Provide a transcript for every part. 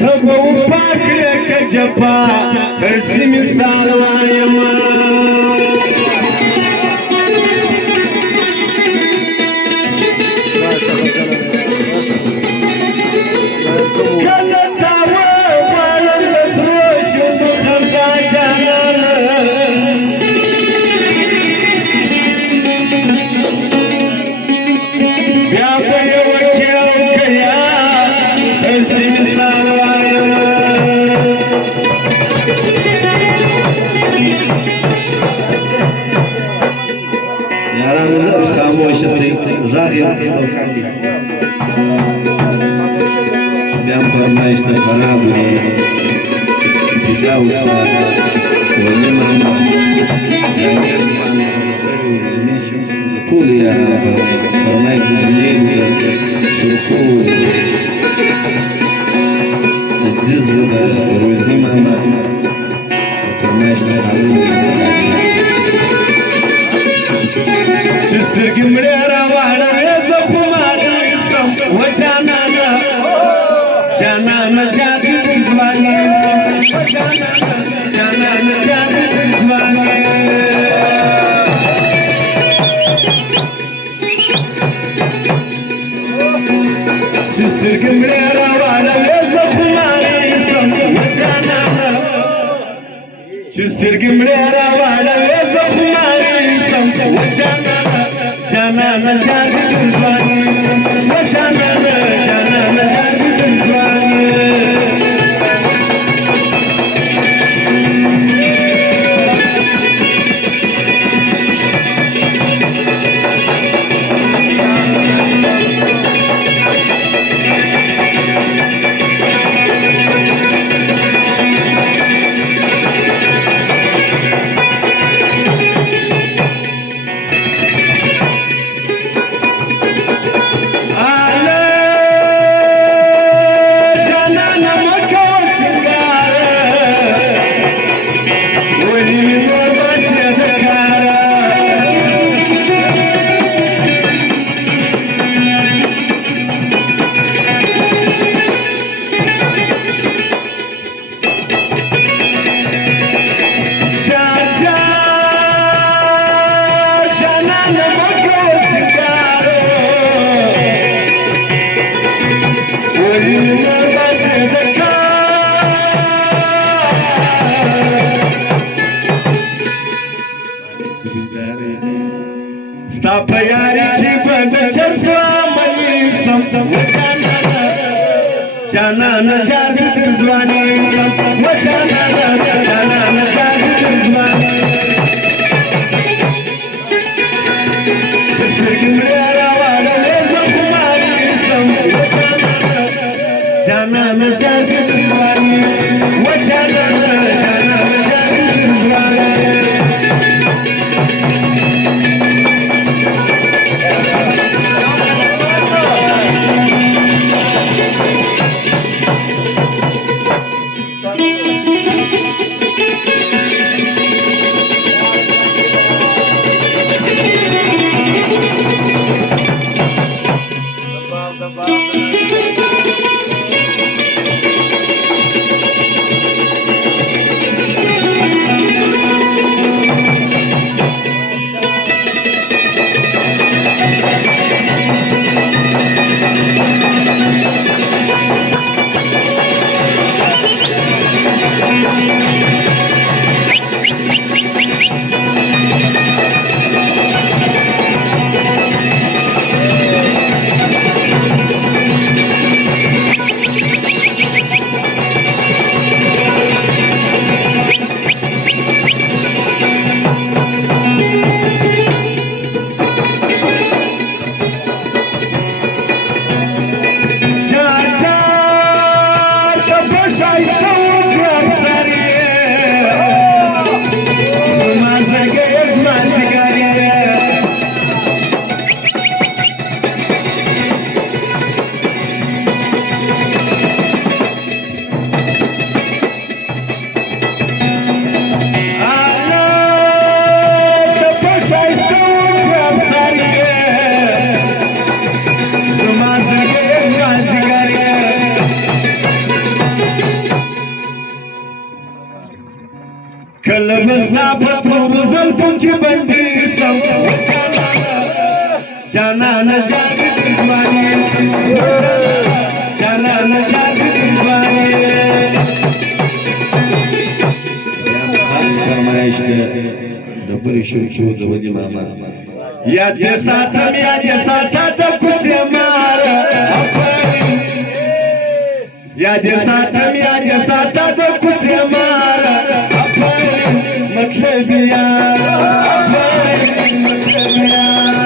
تبو باكلك جفا اسم السالوايما Abbiamo ormai sta parabola di causa voglio Puglia ormai niente sul cuore الجزء الروزيما ormai sta parabola تسترقم ليرا وانا يزخمات وجانانا جانانا جادي زواني جانانا جادي زواني تسترقم ليرا وانا يزخمات وجانانا تسترقم ليرا وانا يزخمات وجانانا جانانا جادي زواني وجانانا جانانا جادي زواني Stop a yari keep the church money some Janana Jari Zwani Janana Jari Zwani Just taking me around Janana Jari Zwani Janana Jari Zwani की बंदी सम जाना न जाग दीवानी जाना न जाग दीवानी फरमाइश डबरी शुरू दवजी मामा या जैसा था कुछ मार या जैसा था कुछ मार मतलब यार मतलब यार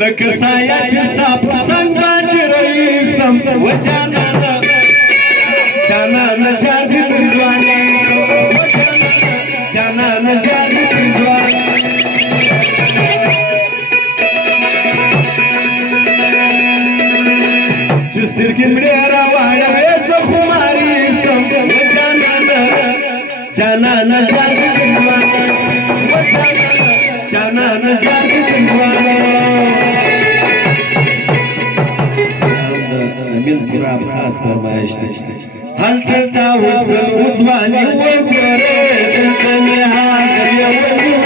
लकसायाची स्थाप संघाची रईसम व जानानं जारगी तुझवानी जानानं जारगी तुझवानी चिस्तिर किमडेरा वाढवेच कुमारी सम व जानानं जारगी तुझवानी व जानानं जारगी तुझवानी बिलकुल खास फरमाइश हल था उस उस्मानी वो गोरे तने हाथ ये